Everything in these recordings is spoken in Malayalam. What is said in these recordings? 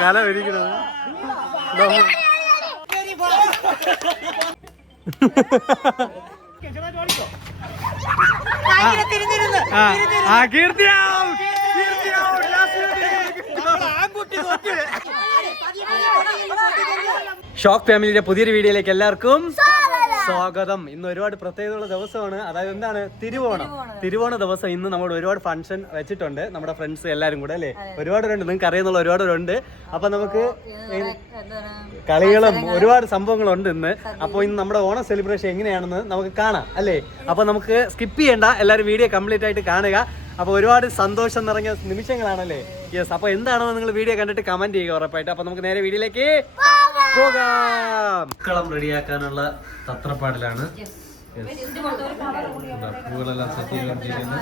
കല വിരിക്കണത് ഷോക്ക് ഫാമിലിയുടെ പുതിയൊരു വീഡിയോയിലേക്ക് എല്ലാവർക്കും സ്വാഗതം. ഇന്ന് ഒരുപാട് പ്രത്യേകതയുള്ള ദിവസമാണ്. അതായത് എന്താണ്, തിരുവോണ ദിവസം. ഇന്ന് നമ്മൾ ഒരുപാട് ഫംഗ്ഷൻ വെച്ചിട്ടുണ്ട്, നമ്മുടെ ഫ്രണ്ട്സ് എല്ലാവരും കൂടെ അല്ലേ. ഒരുപാട് പേരുണ്ട്, നിങ്ങൾക്ക് അറിയുന്നുള്ള ഒരുപാട് പേരുണ്ട്. അപ്പൊ നമുക്ക് കളികളും ഒരുപാട് സംഭവങ്ങളുണ്ട് ഇന്ന്. അപ്പോൾ ഇന്ന് നമ്മുടെ ഓണം സെലിബ്രേഷൻ എങ്ങനെയാണെന്ന് നമുക്ക് കാണാം അല്ലേ. അപ്പൊ നമുക്ക് സ്കിപ്പ് ചെയ്യേണ്ട, എല്ലാവരും വീഡിയോ കംപ്ലീറ്റ് ആയിട്ട് കാണുക. അപ്പോൾ ഒരുപാട് സന്തോഷം നിറഞ്ഞ നിമിഷങ്ങളാണല്ലേ. യെസ്, അപ്പോൾ എന്താണെന്ന് നിങ്ങൾ വീഡിയോ കണ്ടിട്ട് കമന്റ് ചെയ്യുക ഉറപ്പായിട്ട്. അപ്പൊ നമുക്ക് നേരെ വീഡിയോയിലേക്ക് പോകാം. കളം റെഡിയാക്കാനുള്ള തത്രപ്പാടിലാണ്. പൂകളെല്ലാം സെറ്റ് ചെയ്തുകൊണ്ടിരിക്കുന്നു.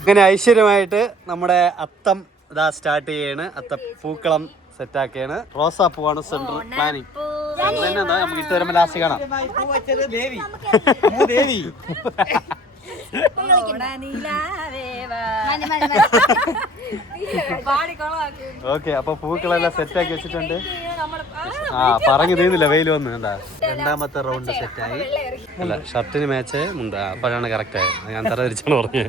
അങ്ങനെ ഐശ്വര്യമായിട്ട് നമ്മുടെ അത്തം ഇതാ സ്റ്റാർട്ട് ചെയ്യാണ്. പൂക്കളം സെറ്റാക്കിയാണ്. റോസാപ്പൂവാണ് സെൻട്രൽ പ്ലാനിങ്. നമുക്ക് ഇട്ട് വരുമ്പോ ലാസ്റ്റ് കാണാം. ഓക്കെ, അപ്പൊ പൂക്കളെല്ലാം സെറ്റാക്കി വെച്ചിട്ടുണ്ട്. പറഞ്ഞു തീർന്നില്ല, വെയിൽ വന്ന് എന്താ. രണ്ടാമത്തെ റൗണ്ട് സെറ്റായി. അല്ല, ഷർട്ടിന് മാച്ച് ഉണ്ട്. അപ്പോഴാണ് കറക്റ്റ് ആയത്. ഞാൻ തറ തിരിച്ചാണ് പറഞ്ഞത്.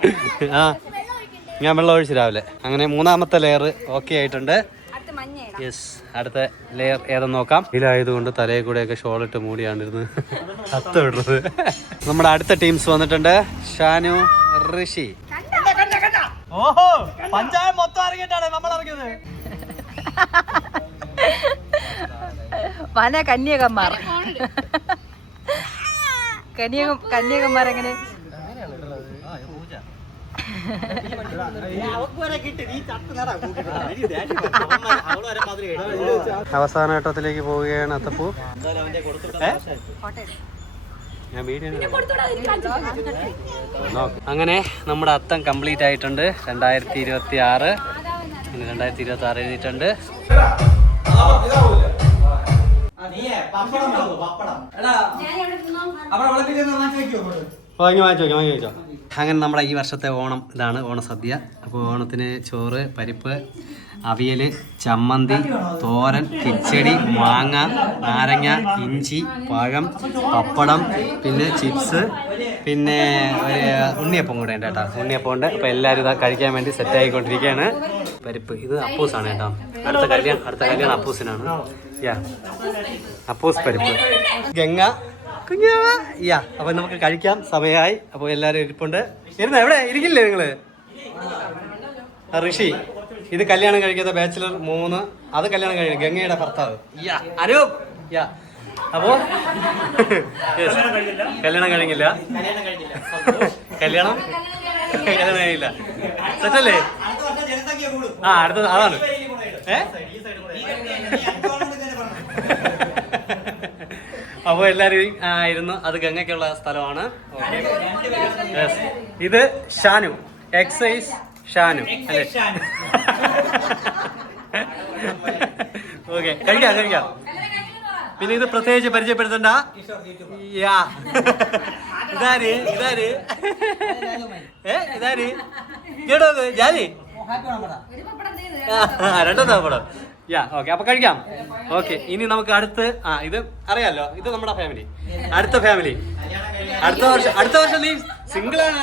ഞാൻ വെള്ളം ഒഴിച്ചു രാവിലെ. അങ്ങനെ മൂന്നാമത്തെ ലെയർ ഓക്കെ ആയിട്ടുണ്ട്. യെസ്, അടുത്ത ലെയർ ഏതെന്ന് നോക്കാം. ഇതിലായതുകൊണ്ട് തലയിൽ കൂടെയൊക്കെ ഷോളിട്ട് മൂടിയാണ്ടിരുന്ന് കത്ത് വിടുന്നത്. നമ്മുടെ അടുത്ത ടീംസ് വന്നിട്ടുണ്ട്. ഷാനു, ഋഷി. ഓഹോ, പഞ്ചായത്ത് മൊത്തം ഇറങ്ങിയിട്ടാണ് നമ്മൾ ഇറങ്ങിയത്. പല കന്യാകന്മാരെങ്ങനെ അവസാന ഘട്ടത്തിലേക്ക് പോവുകയാണ് അത്തപ്പൂ. അങ്ങനെ നമ്മുടെ അത്തം കംപ്ലീറ്റ് ആയിട്ടുണ്ട്. 2026 2026 എഴുതിയിട്ടുണ്ട്. വാങ്ങിച്ചോ. അങ്ങനെ നമ്മുടെ ഈ വർഷത്തെ ഓണം ഇതാണ്, ഓണസദ്യ. അപ്പോൾ ഓണത്തിന് ചോറ്, പരിപ്പ്, അവിയൽ, ചമ്മന്തി, തോരൻ, കിച്ചടി, മാങ്ങ, നാരങ്ങ, ഇഞ്ചി, പഴം, പപ്പടം, പിന്നെ ചിപ്സ്, പിന്നെ ഉണ്ണിയപ്പം കൂടെ ഉണ്ട് കേട്ടോ. ഉണ്ണിയപ്പം ഉണ്ട്. അപ്പോൾ എല്ലാവരും ഇതാ കഴിക്കാൻ വേണ്ടി സെറ്റ് ആയിക്കൊണ്ടിരിക്കുകയാണ്. പരിപ്പ് ഇത് അപ്പൂസാണ് കേട്ടോ. അടുത്ത കല്യാണം അപ്പൂസിനാണ്. അപ്പൂസ് പരിപ്പ്. ഗംഗ കുഞ്ഞാ. അപ്പൊ നമുക്ക് കഴിക്കാം, സമയമായി. അപ്പൊ എല്ലാരും ഇരിപ്പുണ്ട്. എവിടെ ഇരിക്കില്ലേ നിങ്ങള്? ഋഷി ഇത് കല്യാണം കഴിക്കാത്ത ബാച്ചിലർ 3. അത് കല്യാണം കഴിക്കും, ഗംഗയുടെ ഭർത്താവ് അനൂപ്. അപ്പോ കല്യാണം കഴിഞ്ഞില്ല. കല്യാണം കഴിഞ്ഞില്ല. സെറ്റല്ലേ? അടുത്തത് അതാണ്. അപ്പോൾ എല്ലാവരും ആയിരുന്നു. അത് ഗംഗയ്ക്കുള്ള സ്ഥലമാണ്. ഇത് ഷാനു, എക്സൈസ് ഷാനു അല്ലേ? ഓക്കെ, കഴിക്കാം. പിന്നെ ഇത് പ്രത്യേകിച്ച് പരിചയപ്പെടുത്തണ്ട. ഇതാര് കേട്ടോ ജാലി. രണ്ടാം പടം. ഓക്കെ, അപ്പൊ കഴിക്കാം. ഓക്കെ, ഇനി നമുക്ക് അടുത്ത് ഇത് അറിയാലോ, ഇത് നമ്മുടെ ഫാമിലി. അടുത്ത വർഷം നീ സിംഗിൾ ആണ്.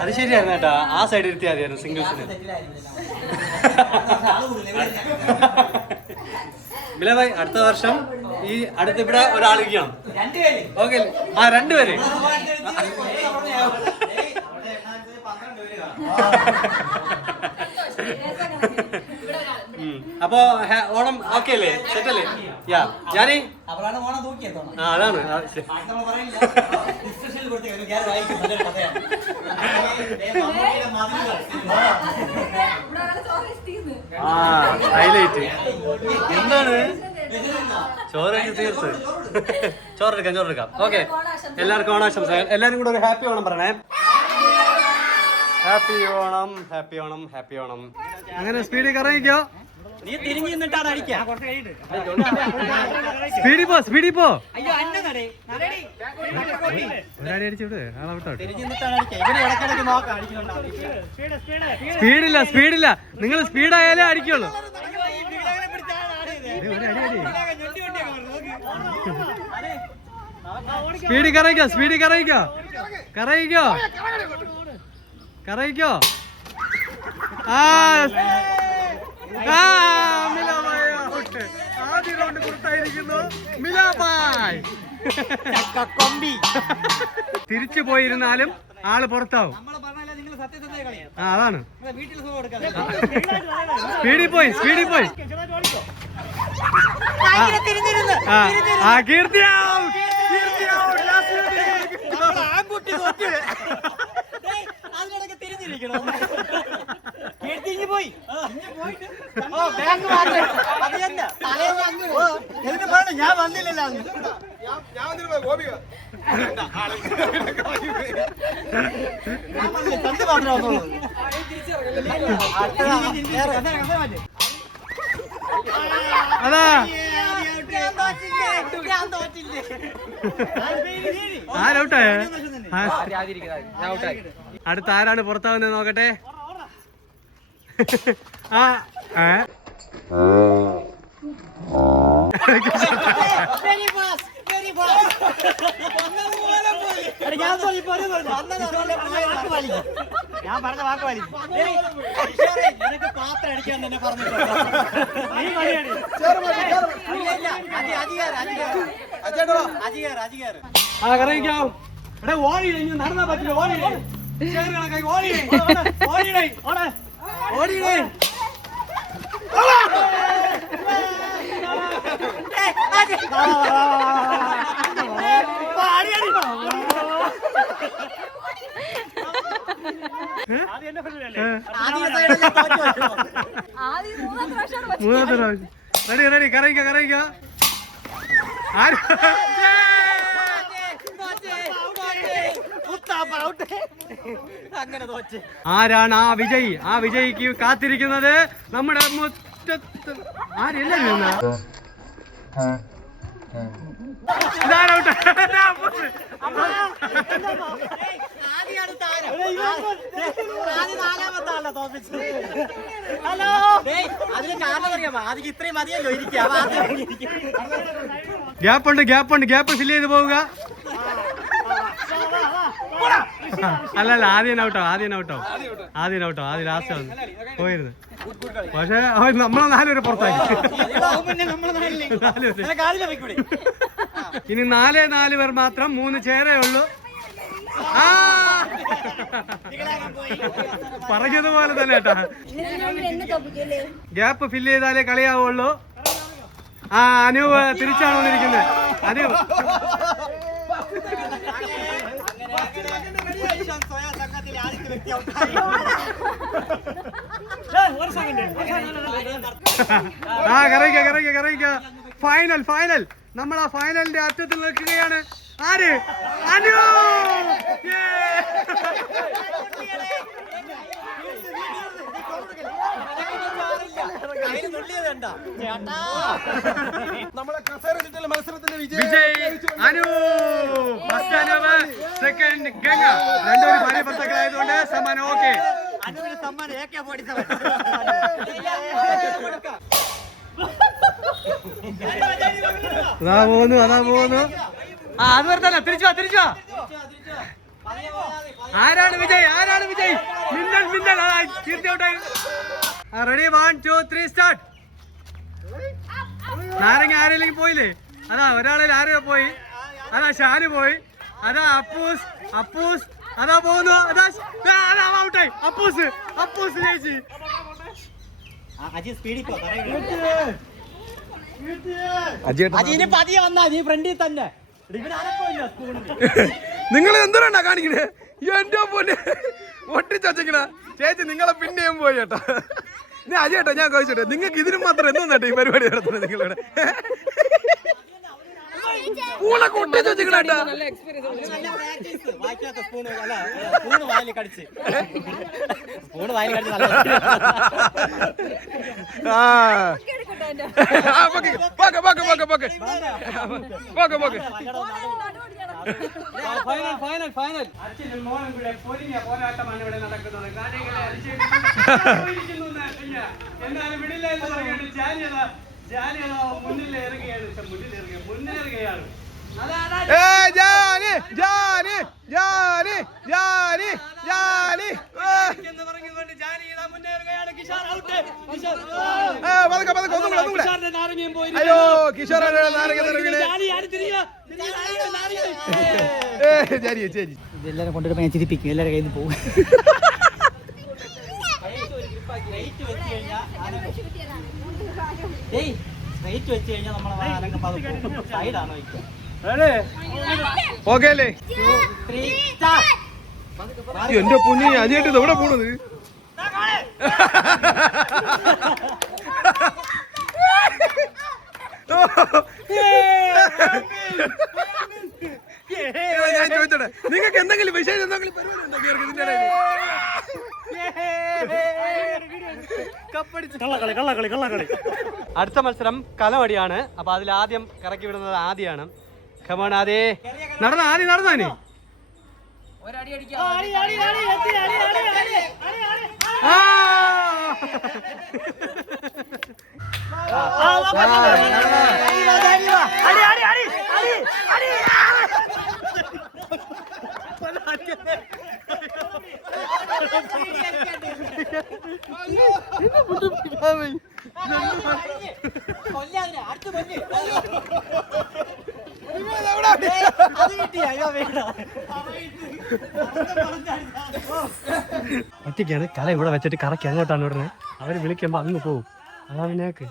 അത് ശരിയായിരുന്നു കേട്ടോ, ആ സൈഡ് ഇരുത്തിയാൽ മതിയായിരുന്നു സിംഗിൾസിന്. ബിലഭായ്, അടുത്ത വർഷം ഈ അടുത്ത് ഇവിടെ ഒരാളിരിക്കണം. ഓക്കെ, 2 പേര്. അപ്പൊ ഓണം ഓക്കെ അല്ലേ? സെറ്റ് അല്ലേ? ഞാനീ അതാണ് ഹൈലൈറ്റ്. എന്താണ് ചോറ് തീർത്ത്? ചോറെടുക്കാം. ഓക്കെ, എല്ലാവർക്കും ഓണാശംസകൾ. എല്ലാരും കൂടെ ഒരു ഹാപ്പി ഓണം പറയണേ. ഹാപ്പി ഓണം. അങ്ങനെ സ്പീഡിൽ കറങ്ങിക്കോ. സ്പീഡിൽ പോ. ഒരാടി അടിച്ചുവിട്, സ്പീഡില്ല. നിങ്ങൾ സ്പീഡായാലേ അടിക്കുള്ളൂ. സ്പീഡിൽ കറയിക്കോ. ആദ്യ റൗണ്ട് പുറത്തായിരിക്കുന്നു മിലാബായ്. തിരിച്ചു പോയിരുന്നാലും ആള് പുറത്താവും. അതാണ്. സ്പീഡിൽ പോയി. കീർത്തി ഞാൻ വന്നില്ലല്ലോ. അതാ ആരൗട്ടായ? അടുത്ത ആരാണ് പുറത്താവുന്നത് നോക്കട്ടെ. ഞാൻ പറഞ്ഞ വാക്ക് വലി. പാത്രം അടിക്കാൻ തന്നെ പറഞ്ഞു. കറിയിക്കാം. നടന്നാ പറ്റില്ല. ഓടിയിടേ. മൂന്നാമത്തെ പ്രാവശ്യം. റെഡി കറിയിക്ക. ആരാണ് ആ വിജയ്? ആ വിജയിക്ക് കാത്തിരിക്കുന്നത് നമ്മുടെ മുറ്റത്ത് ആരെല്ലാം ഗ്യാപ്പ് ഫില്ല് ചെയ്ത് പോവുക. അല്ലല്ല ആദ്യം ഔട്ടോ ആദ്യം ലാസ്റ്റ് വന്നു പോയിരുന്നു. പക്ഷെ നമ്മളെ 4 പേര് പുറത്താക്കി. ഇനി 4 പേർ മാത്രം, 3 ചേരേ ഉള്ളൂ. പറഞ്ഞതുപോലെ തന്നെ കേട്ടാ, ഗ്യാപ്പ് ഫില്ല് ചെയ്താലേ കളിയാവുള്ളൂ. അനൂപ് തിരിച്ചാണ് വന്നിരിക്കുന്നത്. അനൂപ് കറിയിക്ക. ഫൈനൽ നമ്മൾ ആ ഫൈനലിന്റെ അറ്റത്തിൽ നിൽക്കുകയാണ്. ആര്? അനു. വിജയ് അനു. First Anu, second Ganga. രണ്ടുപേരും ഭാര്യ ഭർത്താക്കളായതുകൊണ്ട് സമ്മാനം ഓക്കെ. അതാ പോകുന്നു. അത് വരത്തല്ല, തിരിച്ചു വാ. ആരാണ് വിജയ്? മിന്നൽ. കീർത്തി ഔട്ടായി. Ready 1 2 3 start. നാരങ്ങ ആരെങ്കിലും പോയില്ലേ? അതാ ഒരാളിൽ ആരോ പോയി. അതാ ഷാനു പോയി. അതാ അപ്പൂസ് അതാ പോകുന്നു. അതാ ഔട്ടായി. അപ്പൂസ് ജയിച്ചു. പതിയെ വന്നാ നീ ഫ്രണ്ടിൽ തന്നെ. നിങ്ങൾ എന്തിനാ കാണിക്കണേ? എന്റെ പൊന്നെ ഒട്ടിച്ചേക്കണ ചേച്ചി, നിങ്ങളെ പിന്നെയും പോയി കേട്ടാ. ഞാൻ അജയേട്ടാ, ഞാൻ ചോദിച്ചോട്ടെ, നിങ്ങൾക്ക് ഇതിനും മാത്രം എന്നും ഈ പരിപാടി നടത്തുന്നത്? നിങ്ങളുടെ സ്പൂണൊക്കെ ഒട്ടിച്ച് വെച്ചിട്ടാ. വായിക്കാത്ത സ്പൂണ് അല്ല സ്പൂണ് വായിൽ കടിച്ച് സ്പൂണ് വായിൽ കടിച്ച് നല്ല ഫൈനൽ പോരാട്ടമാണ് ഇവിടെ നടക്കുന്നത്. എന്നാലും വിടില്ല എന്ന് പറയുന്നത് മുന്നേറുകയാണ്. അയ്യോ കിഷോർ എല്ലാരും കൊണ്ടുവരുമ്പോ ഞാൻ ചിരിപ്പിക്കും. എല്ലാവരും കയ്യിൽ നിന്ന് പോകും. സ്ട്രൈറ്റ് വെച്ച് കഴിഞ്ഞാൽ നമ്മളെ സൈഡാണോ ഓക്കെ അല്ലേ? എന്റെ പൊന്നി അജയായിട്ട് എവിടെ പോണത്? ഞാൻ ചോദിച്ചോട്ടെ, നിങ്ങൾക്ക് എന്തെങ്കിലും വിഷയം എന്തെങ്കിലും പരിപാടി ഉണ്ടോ? ഇതിന്റെ ഇടയിൽ അടുത്ത മത്സരം കലവടിയാണ്. അപ്പൊ അതിൽ ആദ്യം കറക്കി വിടുന്നത് ആദ്യമാണ്. കമോൺ ആദ്യ നടന്ന ആദ്യം നടന്നാനേ ഒറ്റയ്ക്കാണ് കല ഇവിടെ വെച്ചിട്ട് കറക്കി അങ്ങോട്ടാണ് വിടുന്നത്. അവര് വിളിക്കുമ്പോ അങ്ങ് പോകും. അതാ പിന്നേക്ക്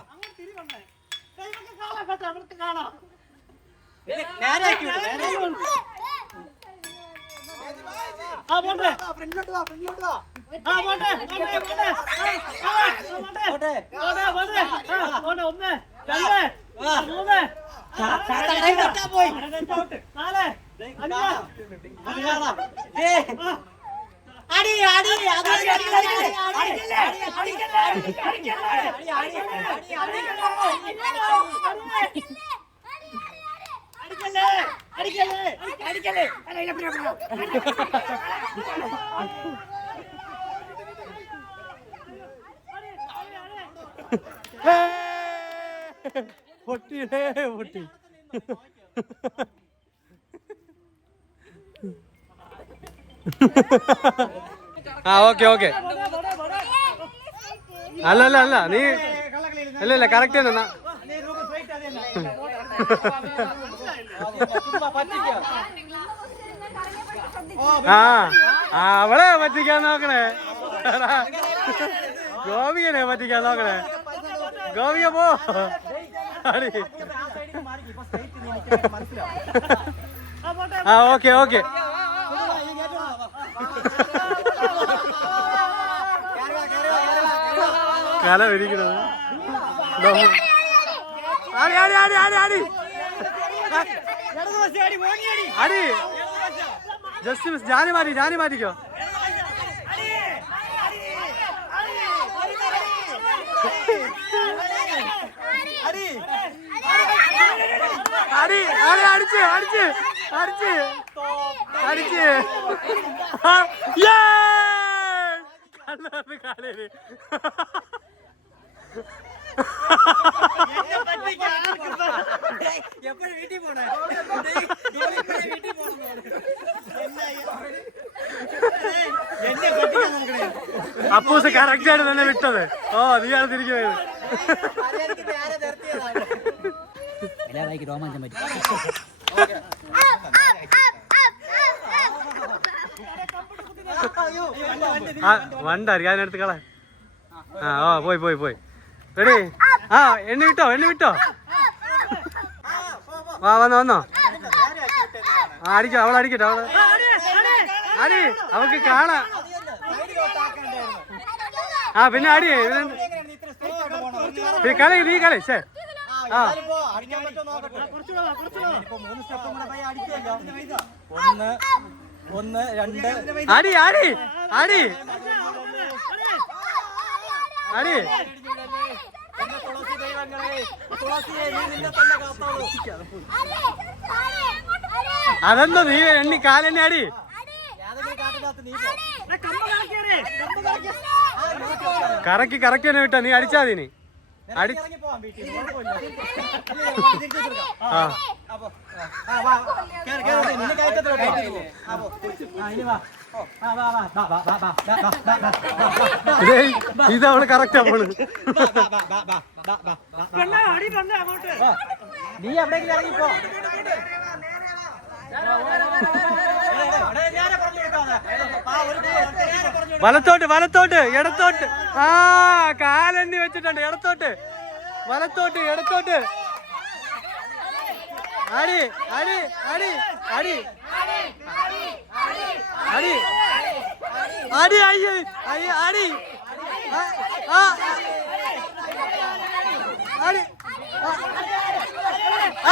പൊട്ടി. ആ ഓക്കെ ഓക്കെ. അല്ല അല്ല അല്ല നീ അല്ല ഇല്ല കറക്റ്റ് തന്നെ. ആ അവളെ പറ്റിക്കാൻ നോക്കണേ. ഗോപികനെ പറ്റിക്കാൻ നോക്കണേ. ഗോപിക പോ. ആ ഓക്കെ ഓക്കെ. കല വിരിക്കണത് അടി ജസ്റ്റ് മിസ്. ജാനി മാറ്റിക്കോ. അടിച്ച് കാലേ അപ്പൂസ് കറക്റ്റ് ആയിട്ട് തന്നെ വിട്ടത്. ഓ നീയാണ് തിരിക്കുന്നത്. രോമാഞ്ചം പറ്റി. വണ്ടായിരിക്കും അതിനടുത്ത് കള. ആ ഓ പോയി റെഡി. ആ എണ്ണ വിട്ടോ. വന്നോ. അടിക്കോ അവളടിക്കട്ടെ. അടി അവൾക്ക് കാണാം. ആ പിന്നെ അടി കളി. ശേ ആ ഒന്ന് രണ്ട് അടി അടി അടി അടി അതെന്തോ നീ എണ്ണി കാലെന്നെ അടി കറക്കി കറക്കി തന്നെ വിട്ടാ നീ അടിച്ചാ നീ അടി ഇത് അവള് കറക്റ്റാ പോള് നീ എവിടെയെങ്കിലും ഇറങ്ങിപ്പോ വലത്തോട്ട് വലത്തോട്ട് ഇടത്തോട്ട് ആ കാലെണ്ണി വെച്ചിട്ടുണ്ട് ഇടത്തോട്ട് വലത്തോട്ട് ഇടത്തോട്ട് അടി അടി അടി അടി അടി അടി അയ്യ അയ്യ അടി അടി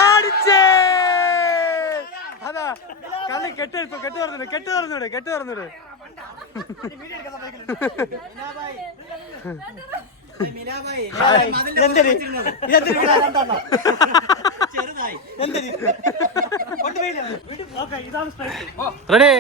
അടിച്ചേ അതാ കള്ളി കെട്ടെടുത്തു കെട്ട് തുറന്നിട് കെട്ട് തുറന്നിട് കെട്ട് തുറന്നിട് റെഡി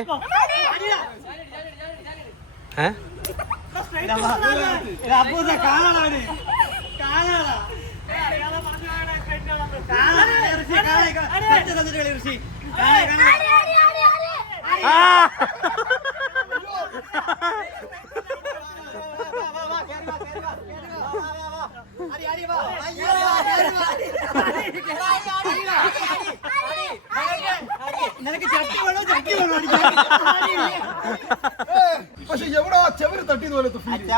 പക്ഷെ എവിടെ ചെവര് തട്ടിയത് പോലെ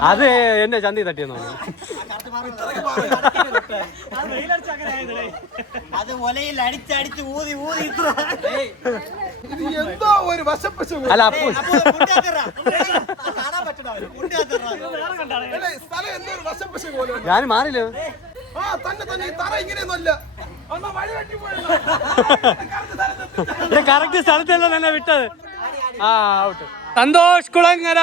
അത് എന്നെ ചന്തി തട്ടിയെന്നു അത് ഒലയിൽ അടിച്ചടിച്ച് ഊതി ഊതി ഇത് എന്തോ ഒരു വശപ്പശ അല്ല അപ്പു കാണാൻ പറ്റണോ സ്ഥലം എന്തോ ഒരു വശപ്പശ പോലെ ഞാൻ മാറില്ലോ ആ തന്നെ തന്നെ ഈ തറ ഇങ്ങനെയൊന്നുമല്ല കറക്റ്റ് സ്ഥലത്തല്ല തന്നെ വിട്ടത് ആ ഔട്ട് സന്തോഷ് കുളങ്ങര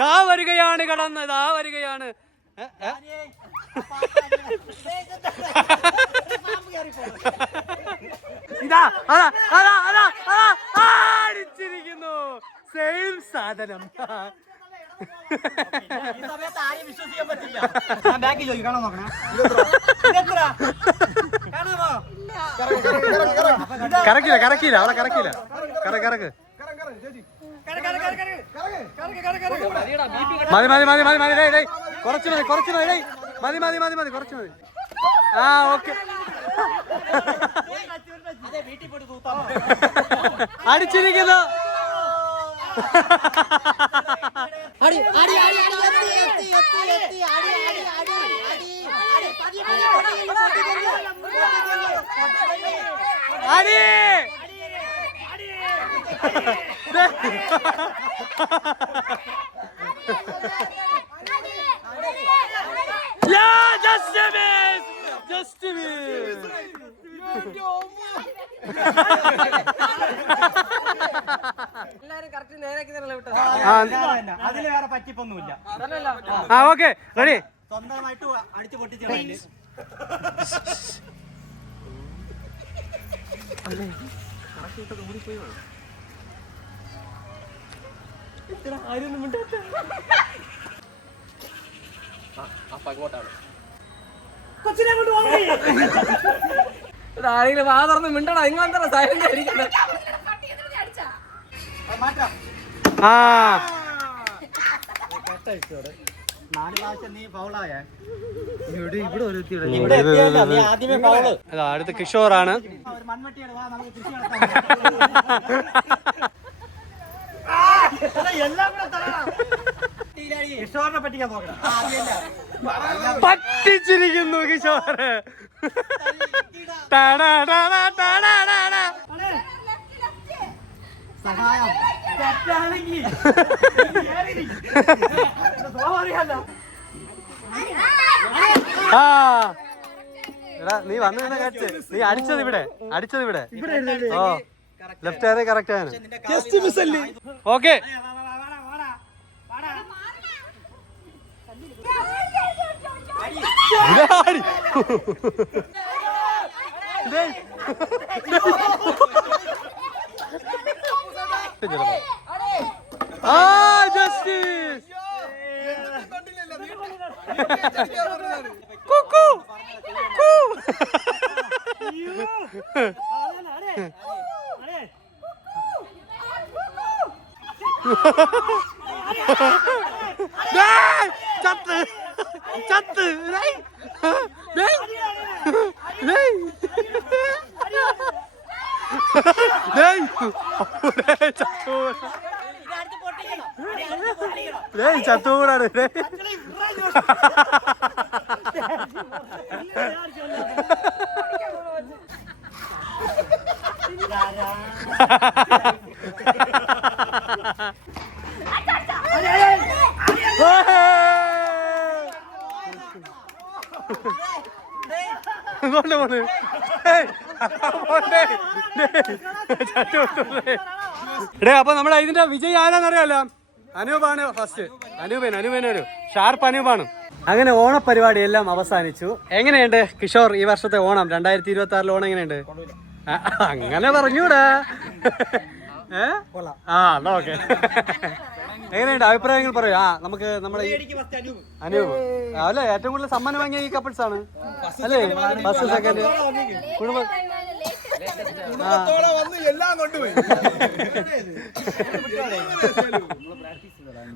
ദാ വരികയാണ് കടന്ന് ദാ വരികയാണ് ഇതാ അതാ അതാ അതാ അതാ അടിച്ചിരിക്കുന്നു സെയിം സാധനം വിശ്വസിക്കാൻ പറ്റില്ല ബാക്കി ചോദിക്കും കാണാൻ നോക്കണേ കറക്കില്ല കറക്കില്ല അവളെ കറക്കില്ല കറക്ക് മതി മതി മതി മതി മതി ഡേ കുറച്ച് മതി കുറച്ച് മതി ഡേ മതി മതി മതി മതി കുറച്ച് മതി ആ ഓക്കെ അടിച്ചിരിക്കുന്നു അടി just a miss. അതില് വേറെ പറ്റിപ്പൊന്നുമില്ല ആ ഓക്കെ റെഡി സ്വന്തമായിട്ട് അടിച്ചു പൊട്ടിച്ചിടയില് ആരെങ്കിലും വാ തുറന്ന് മിണ്ടടാ ഇങ്ങനെ സൈലന്റ് ആയിരിക്കുന്നത് ആ 4 പ്രാവശ്യം നീ ഫൗളായ അടുത്ത കിഷോറാണ് ഒരു മൺവെട്ടിയുടെ വാ നമുക്ക് കൃഷി എല്ലാം കൂടെ കിഷോറിനെ പറ്റിക്കാൻ നോക്കണം പറ്റിച്ചിരിക്കുന്നു കിഷോറ് സഹായം തെറ്റാണെങ്കിൽ ആ എടാ നീ വന്നു തന്നെ കാണിച്ച് നീ അടിച്ചത് ഇവിടെ ഓ ലെഫ്റ്റ് ആരെ കറക്റ്റ് ആണ് ഓക്കെ ജസ്റ്റിസ് ചത്ത് ചത്ത് ചത്തൂടാണ് അപ്പൊ നമ്മളെ ഇതിന്റെ വിജയ് ആരാന്നറിയാലോ അനൂപാണ് ഫസ്റ്റ് അനൂപേനൊരു ഷാർപ്പ് അനൂപാണ് അങ്ങനെ ഓണപരിപാടി എല്ലാം അവസാനിച്ചു എങ്ങനെയുണ്ട് കിഷോർ ഈ വർഷത്തെ ഓണം 2026 ഓണം എങ്ങനെയുണ്ട് അങ്ങനെ പറഞ്ഞൂടാ എന്നാ ഓക്കെ എങ്ങനെയുണ്ട് അഭിപ്രായങ്ങൾ പറയൂ നമുക്ക് നമ്മുടെ അനൂപ് അല്ലെ ഏറ്റവും കൂടുതൽ സമ്മാനം വാങ്ങിയ ഈ കപ്പിൾസ് ആണ് അല്ലേ ഫസ്റ്റ് സെക്കൻഡ് കുടുംബ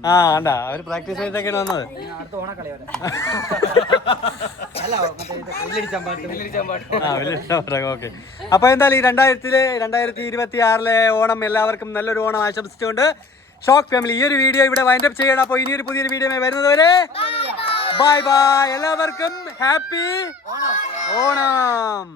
കണ്ടാ അവര് പ്രാക്ടീസ് ചെയ്തിട്ടൊക്കെയാണ് വന്നത് ഓക്കെ അപ്പൊ എന്തായാലും ഈ 2026 ഓണം എല്ലാവർക്കും നല്ലൊരു ഓണം ആശംസിച്ചുകൊണ്ട് ഷോക്ക് ഫാമിലി ഈ ഒരു വീഡിയോ ഇവിടെ വൈൻഡപ്പ് ചെയ്യണം. അപ്പോൾ ഇനിയൊരു പുതിയൊരു വീഡിയോ വരുന്നതുവരെ ബൈ ബൈ എല്ലാവർക്കും ഹാപ്പി ഓണം.